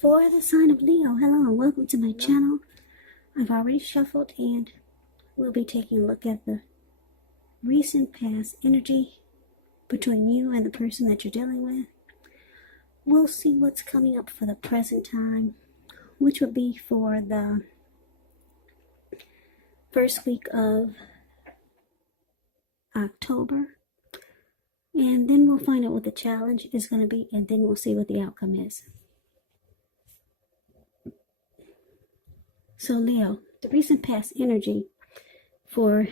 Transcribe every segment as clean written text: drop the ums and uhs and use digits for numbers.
For the sign of Leo, hello and welcome to my channel. I've already shuffled and we'll be taking a look at the recent past energy between you and the person that you're dealing with. We'll see what's coming up for the present time, which would be for the first week of October. And then we'll find out what the challenge is going to be, and then we'll see what the outcome is. So Leo, the recent past energy for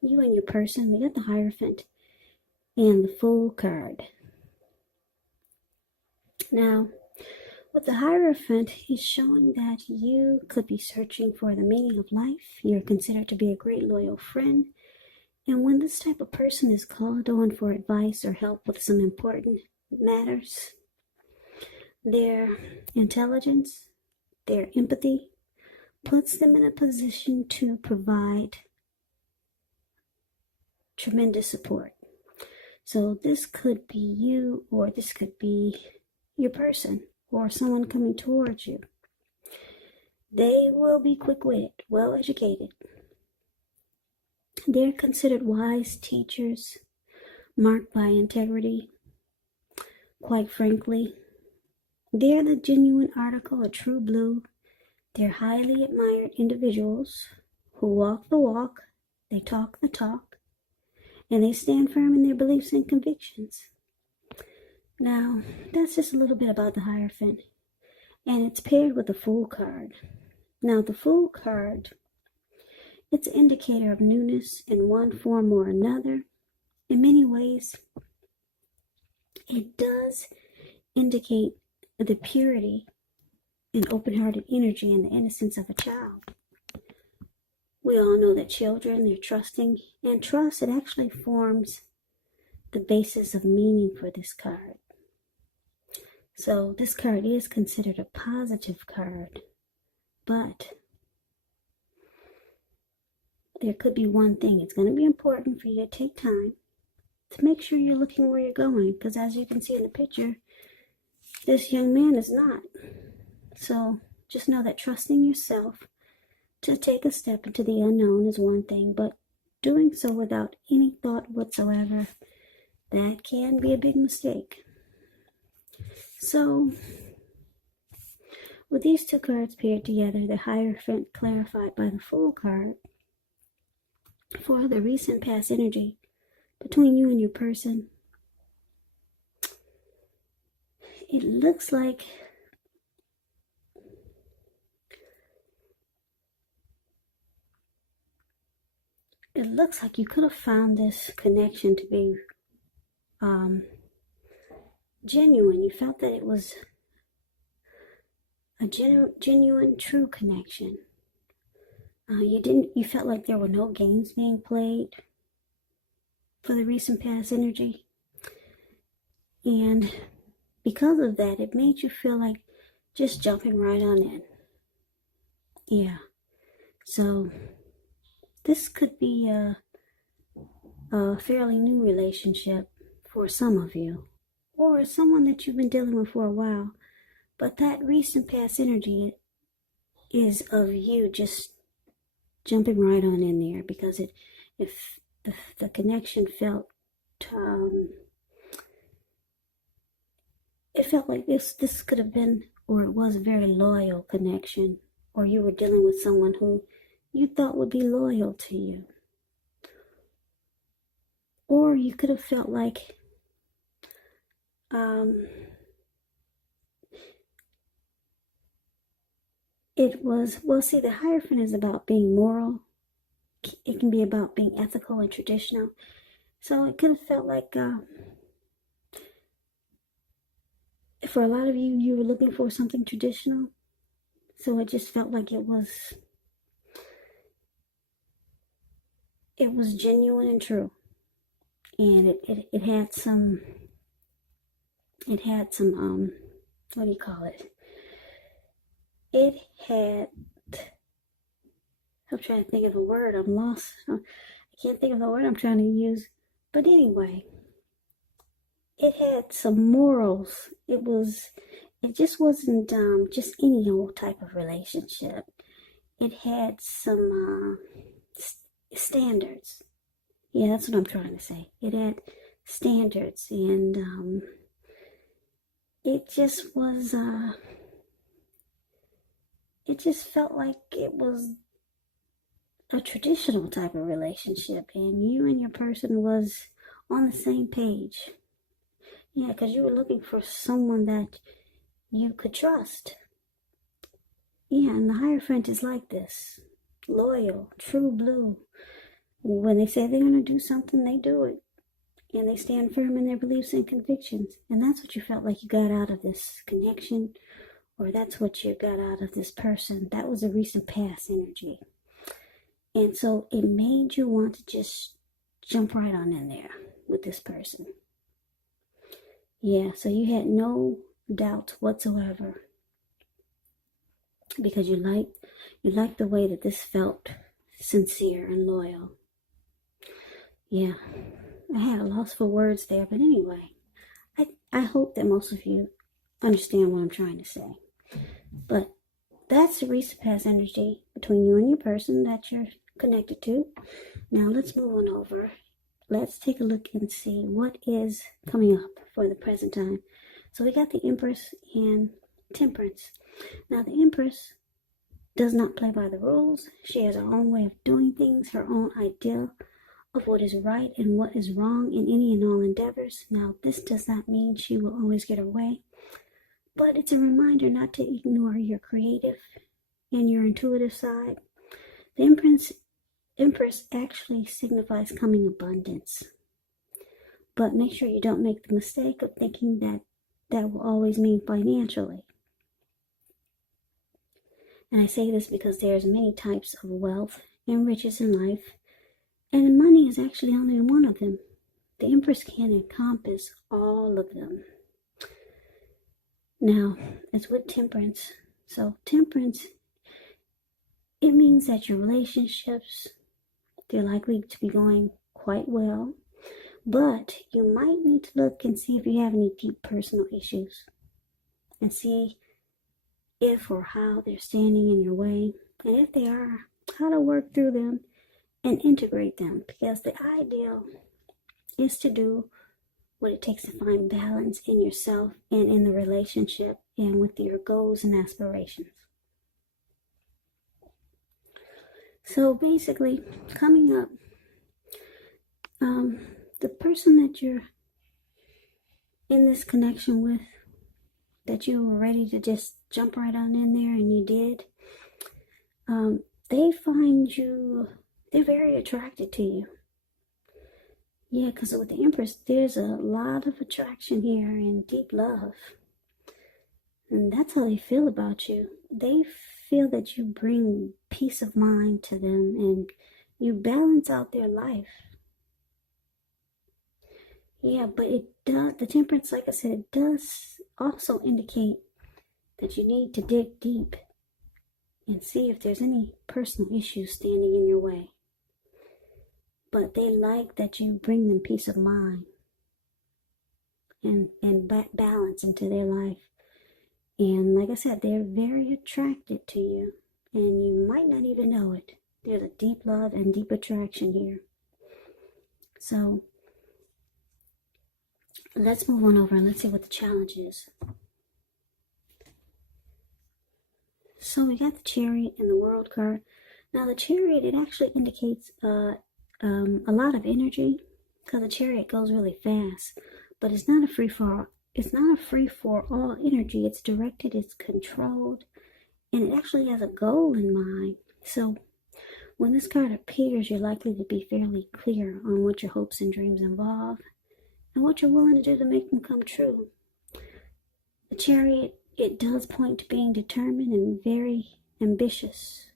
you and your person, we got the Hierophant and the Fool card. Now, with the Hierophant, he's showing that you could be searching for the meaning of life. You're considered to be a great loyal friend. And when this type of person is called on for advice or help with some important matters, their intelligence, their empathy, puts them in a position to provide tremendous support. So this could be you, or this could be your person, or someone coming towards you. They will be quick-witted, well-educated. They're considered wise teachers, marked by integrity. Quite frankly, they're the genuine article, a true blue. They're highly admired individuals who walk the walk, they talk the talk, and they stand firm in their beliefs and convictions. Now, that's just a little bit about the Hierophant, and it's paired with the Fool card. Now, the Fool card, it's an indicator of newness in one form or another. In many ways, it does indicate the purity and open-hearted energy and the innocence of a child. We all know that children, they're trusting, and trust, it actually forms the basis of meaning for this card. So this card is considered a positive card, but there could be one thing. It's going to be important for you to take time to make sure you're looking where you're going, because as you can see in the picture, this young man is not. So just know that trusting yourself to take a step into the unknown is one thing, but doing so without any thought whatsoever, that can be a big mistake. So with these two cards paired together, the Hierophant clarified by the Fool card, for the recent past energy between you and your person, it looks like you could have found this connection to be genuine. You felt that it was a genuine, true connection. You felt like there were no games being played for the recent past energy. And because of that, it made you feel like just jumping right on in. Yeah. So this could be a fairly new relationship for some of you, or someone that you've been dealing with for a while. But that recent past energy is of you just jumping right on in there, because if the connection felt it felt like this could have been, or it was a very loyal connection, or you were dealing with someone who you thought would be loyal to you. Or you could have felt like it was, well, see, the Hierophant is about being moral. It can be about being ethical and traditional. So it could have felt like, for a lot of you, you were looking for something traditional. So it just felt like it was genuine and true. And it had some, what do you call it? I'm trying to think of a word. I'm lost. I can't think of the word I'm trying to use. But anyway, it had some morals. It was it just wasn't just any old type of relationship. It had some standards. Yeah, that's what I'm trying to say. It had standards, and it just was, it just felt like it was a traditional type of relationship, and you and your person was on the same page. Yeah, because you were looking for someone that you could trust. Yeah, and the Hierophant is like this. Loyal, true blue. When they say they're going to do something, they do it. And they stand firm in their beliefs and convictions. And that's what you felt like you got out of this connection, or that's what you got out of this person. That was a recent past energy. And so it made you want to just jump right on in there with this person. Yeah, so you had no doubt whatsoever, because you liked the way that this felt sincere and loyal. Yeah, I had a loss for words there, but anyway, I hope that most of you understand what I'm trying to say. But that's the recent past energy between you and your person that you're connected to. Now let's move on over. Let's take a look and see what is coming up for the present time. So we got the Empress and Temperance. Now the Empress does not play by the rules. She has her own way of doing things, her own idea of what is right and what is wrong in any and all endeavors. Now this does not mean she will always get her way, but it's a reminder not to ignore your creative and your intuitive side. The Empress actually signifies coming abundance. But make sure you don't make the mistake of thinking that will always mean financially. And I say this because there's many types of wealth and riches in life, and money is actually only one of them. The Empress can encompass all of them. Now, it's with Temperance. So Temperance, it means that your relationships, they're likely to be going quite well, but you might need to look and see if you have any deep personal issues and see if or how they're standing in your way, and if they are, how to work through them and integrate them, because the ideal is to do what it takes to find balance in yourself and in the relationship and with your goals and aspirations. So basically, coming up, the person that you're in this connection with, that you were ready to just jump right on in there, and you did, they find you, they're very attracted to you. Yeah, because with the Empress, there's a lot of attraction here and deep love. And that's how they feel about you. They feel that you bring peace of mind to them and you balance out their life. Yeah, but it does, the Temperance, like I said, it does also indicate that you need to dig deep and see if there's any personal issues standing in your way. But they like that you bring them peace of mind and balance into their life. And like I said, they're very attracted to you, and you might not even know it. There's a deep love and deep attraction here. So let's move on over and let's see what the challenge is. So we got the Chariot and the World card. Now the Chariot, it actually indicates a lot of energy, because the Chariot goes really fast, but it's not a free for all. It's not a free for all energy. It's directed, it's controlled, and it actually has a goal in mind. So when this card appears, you're likely to be fairly clear on what your hopes and dreams involve and what you're willing to do to make them come true. The Chariot, it does point to being determined and very ambitious.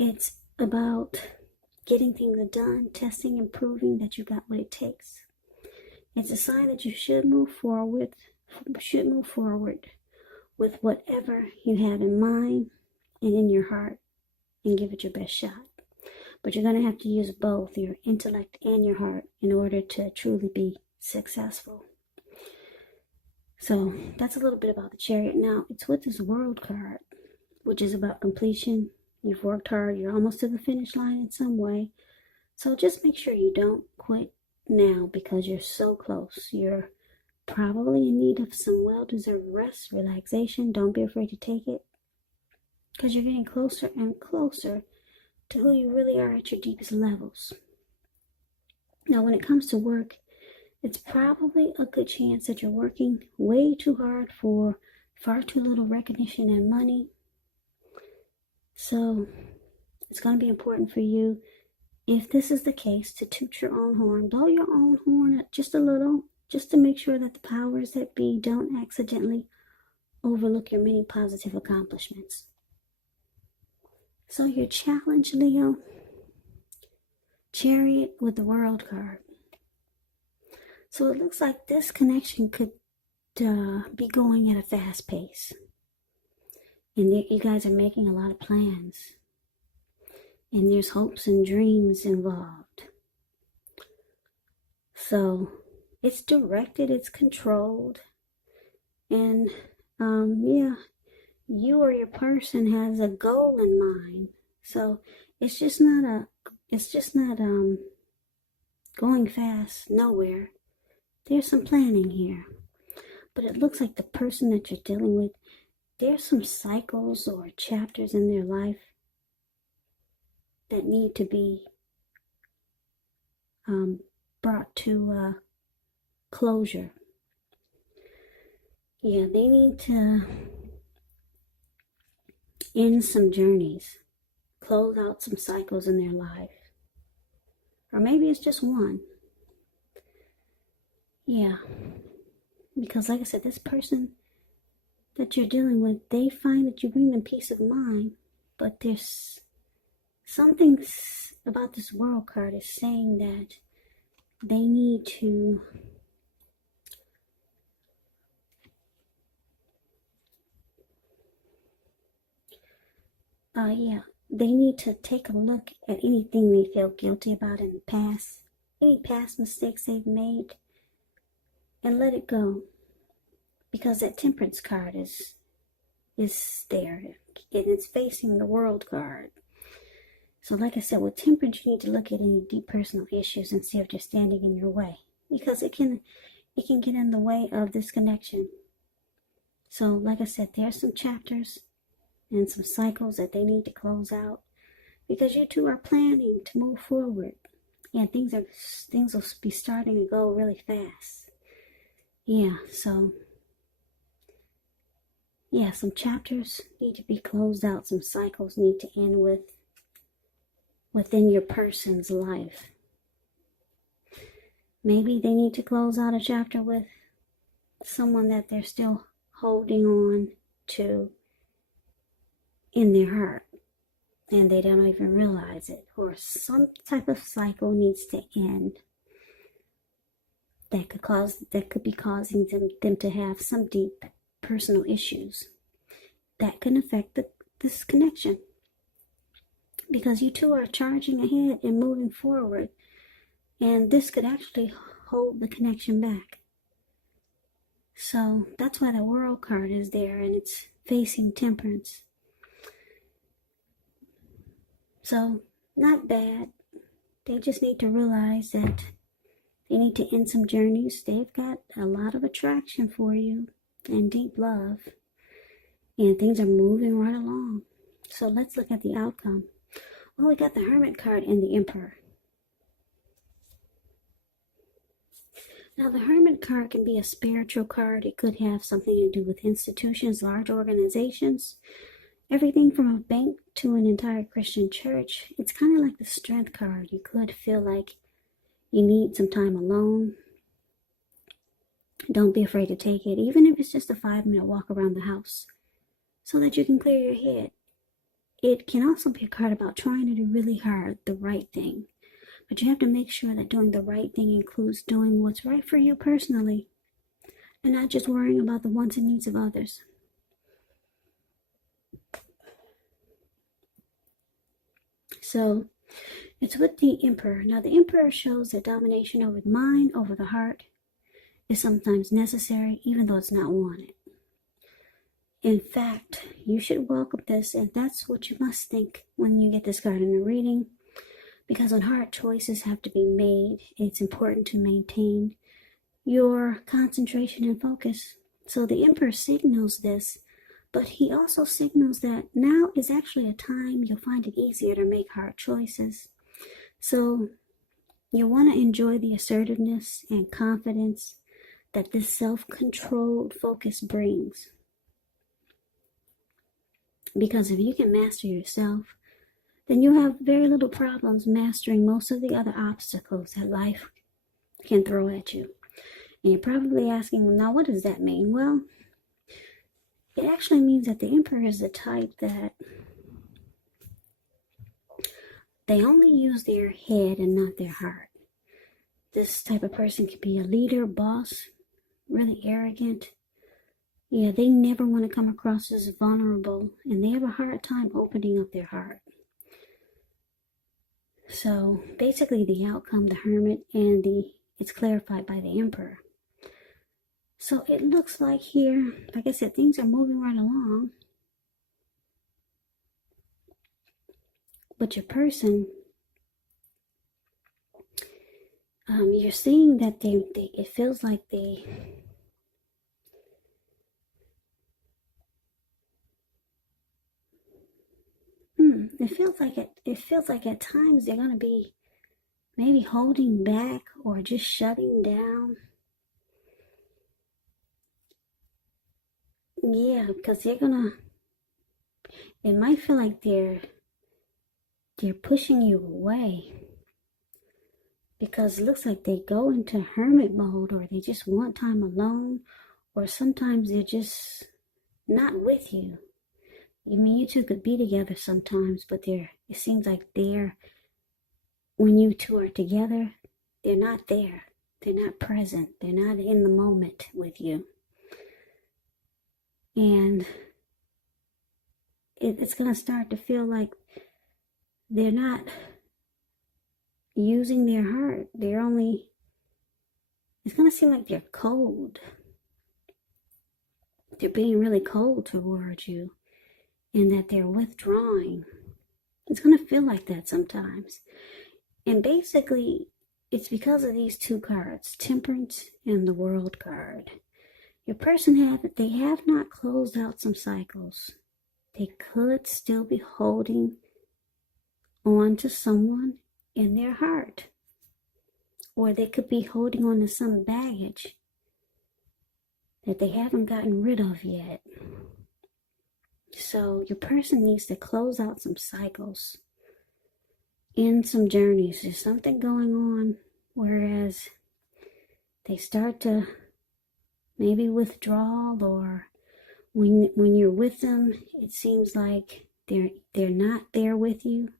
It's about getting things done, testing and proving that you got what it takes. It's a sign that you should move forward with whatever you have in mind and in your heart and give it your best shot. But you're going to have to use both your intellect and your heart in order to truly be successful. So that's a little bit about the Chariot. Now, it's with this World card, which is about completion. You've worked hard. You're almost to the finish line in some way. So just make sure you don't quit now because you're so close. You're probably in need of some well-deserved rest, relaxation. Don't be afraid to take it because you're getting closer and closer to who you really are at your deepest levels. Now, when it comes to work, it's probably a good chance that you're working way too hard for far too little recognition and money. So it's going to be important for you, if this is the case, to toot your own horn, blow your own horn just a little, just to make sure that the powers that be don't accidentally overlook your many positive accomplishments. So your challenge, Leo, Chariot with the World card. So it looks like this connection could be going at a fast pace. And you guys are making a lot of plans. And there's hopes and dreams involved. So it's directed, it's controlled. And yeah, you or your person has a goal in mind. So it's just not going fast nowhere. There's some planning here. But it looks like the person that you're dealing with, there's some cycles or chapters in their life that need to be brought to closure. Yeah, they need to end some journeys, close out some cycles in their life. Or maybe it's just one. Yeah. Because like I said, this person that you're dealing with, they find that you bring them peace of mind, but there's something about this World card is saying that they need to they need to take a look at anything they feel guilty about in the past, any past mistakes they've made, and let it go. Because that Temperance card is there, and it's facing the World card. So like I said, with Temperance, you need to look at any deep personal issues and see if they're standing in your way, because it can get in the way of this connection. So like I said, there's some chapters and some cycles that they need to close out, because you two are planning to move forward, and things will be starting to go really fast. Yeah, so yeah, some chapters need to be closed out, some cycles need to end within your person's life. Maybe they need to close out a chapter with someone that they're still holding on to in their heart, and they don't even realize it. Or some type of cycle needs to end that could be causing them to have some deep personal issues that can affect this connection. Because you two are charging ahead and moving forward, and this could actually hold the connection back. So that's why the World card is there, and it's facing Temperance. So not bad. They just need to realize that they need to end some journeys. They've got a lot of attraction for you and deep love, and things are moving right along. So let's look at the outcome. Well, we got the Hermit card and the Emperor. Now, the Hermit card can be a spiritual card. It could have something to do with institutions, large organizations, everything from a bank to an entire Christian church. It's kind of like the Strength card. You could feel like you need some time alone. Don't be afraid to take it, even if it's just a 5-minute walk around the house, so that you can clear your head. It can also be a card about trying to do really hard the right thing. But you have to make sure that doing the right thing includes doing what's right for you personally, and not just worrying about the wants and needs of others. So it's with the Emperor. Now the Emperor shows the domination over the mind, over the heart, is sometimes necessary, even though it's not wanted. In fact, you should welcome this, and that's what you must think when you get this card in a reading. Because when hard choices have to be made, it's important to maintain your concentration and focus. So the Emperor signals this, but he also signals that now is actually a time you'll find it easier to make hard choices. So you want to enjoy the assertiveness and confidence that this self-controlled focus brings. Because if you can master yourself, then you have very little problems mastering most of the other obstacles that life can throw at you. And you're probably asking, well, now what does that mean? Well, it actually means that the Emperor is the type that they only use their head and not their heart. This type of person can be a leader, boss, really arrogant. Yeah, they never want to come across as vulnerable, and they have a hard time opening up their heart. So basically the outcome, the Hermit, and it's clarified by the Emperor. So it looks like here, like I said, things are moving right along. But your person, you're seeing that it feels like it feels like at times they're going to be maybe holding back or just shutting down. Yeah, because it might feel like they're pushing you away. Because it looks like they go into hermit mode, or they just want time alone, or sometimes they're just not with you. I mean, you two could be together sometimes, but it seems like when you two are together, they're not there. They're not present. They're not in the moment with you. And it's going to start to feel like they're not using their heart. It's going to seem like they're cold. They're being really cold towards you, and that they're withdrawing. It's going to feel like that sometimes. And basically, it's because of these two cards, Temperance and the World card. Your person they have not closed out some cycles. They could still be holding on to someone in their heart. Or they could be holding on to some baggage that they haven't gotten rid of yet. So your person needs to close out some cycles, end some journeys. There's something going on, whereas they start to maybe withdraw, or when you're with them, it seems like they're not there with you,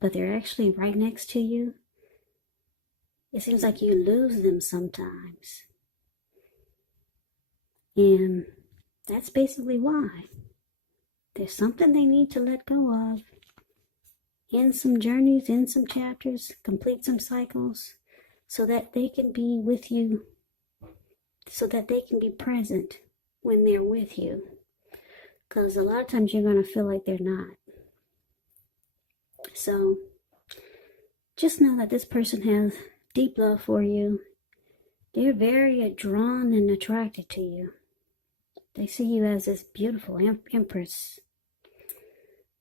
but they're actually right next to you. It seems like you lose them sometimes. And that's basically why. There's something they need to let go of. End some journeys, end some chapters, complete some cycles, so that they can be with you, so that they can be present when they're with you. Because a lot of times you're going to feel like they're not. So just know that this person has deep love for you. They're very drawn and attracted to you. They see you as this beautiful empress.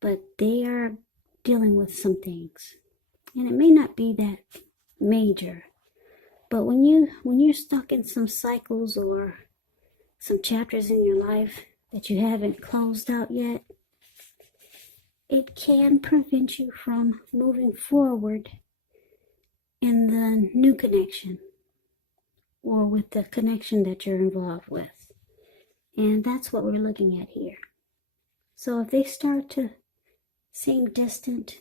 But they are dealing with some things. And it may not be that major. But when you're stuck in some cycles or some chapters in your life that you haven't closed out yet, it can prevent you from moving forward in the new connection, or with the connection that you're involved with. And that's what we're looking at here. So if they start to seem distant,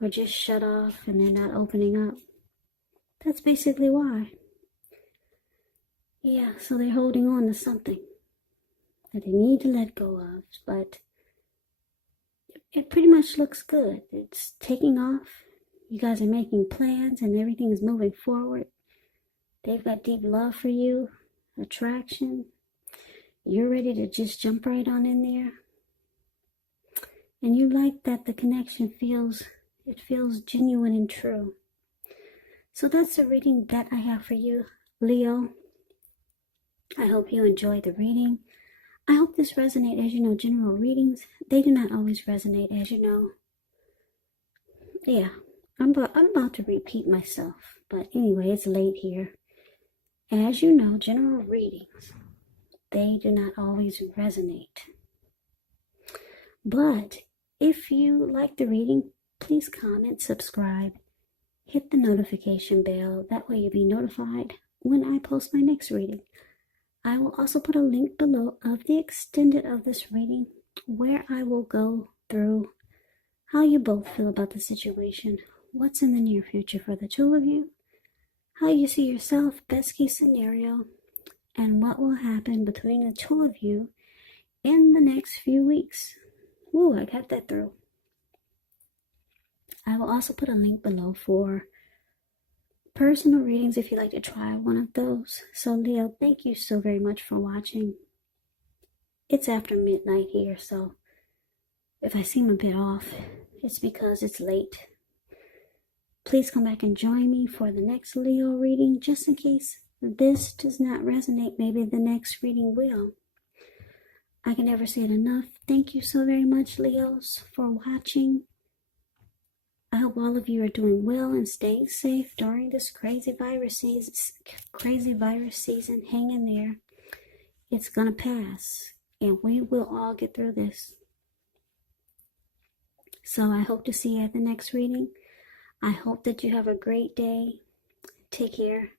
or just shut off and they're not opening up, that's basically why. Yeah, so they're holding on to something that they need to let go of, but it pretty much looks good. It's taking off. You guys are making plans and everything is moving forward. They've got deep love for you, attraction. You're ready to just jump right on in there. And you like that the connection feels genuine and true. So that's the reading that I have for you, Leo. I hope you enjoyed the reading. I hope this resonates. As you know, general readings, they do not always resonate, as you know. Yeah, I'm about to repeat myself. But anyway, it's late here. As you know, general readings, they do not always resonate. But if you like the reading, please comment, subscribe, hit the notification bell. That way you'll be notified when I post my next reading. I will also put a link below of the extended of this reading where I will go through how you both feel about the situation, what's in the near future for the two of you, how you see yourself, best case scenario, and what will happen between the two of you in the next few weeks. Ooh, I got that through. I will also put a link below for personal readings if you'd like to try one of those. So Leo, thank you so very much for watching. It's after midnight here, so if I seem a bit off, it's because it's late. Please come back and join me for the next Leo reading, just in case this does not resonate. Maybe the next reading will. I can never say it enough. Thank you so very much, Leos, for watching. I hope all of you are doing well and staying safe during this crazy virus season. Hang in there. It's gonna pass, and we will all get through this. So I hope to see you at the next reading. I hope that you have a great day. Take care.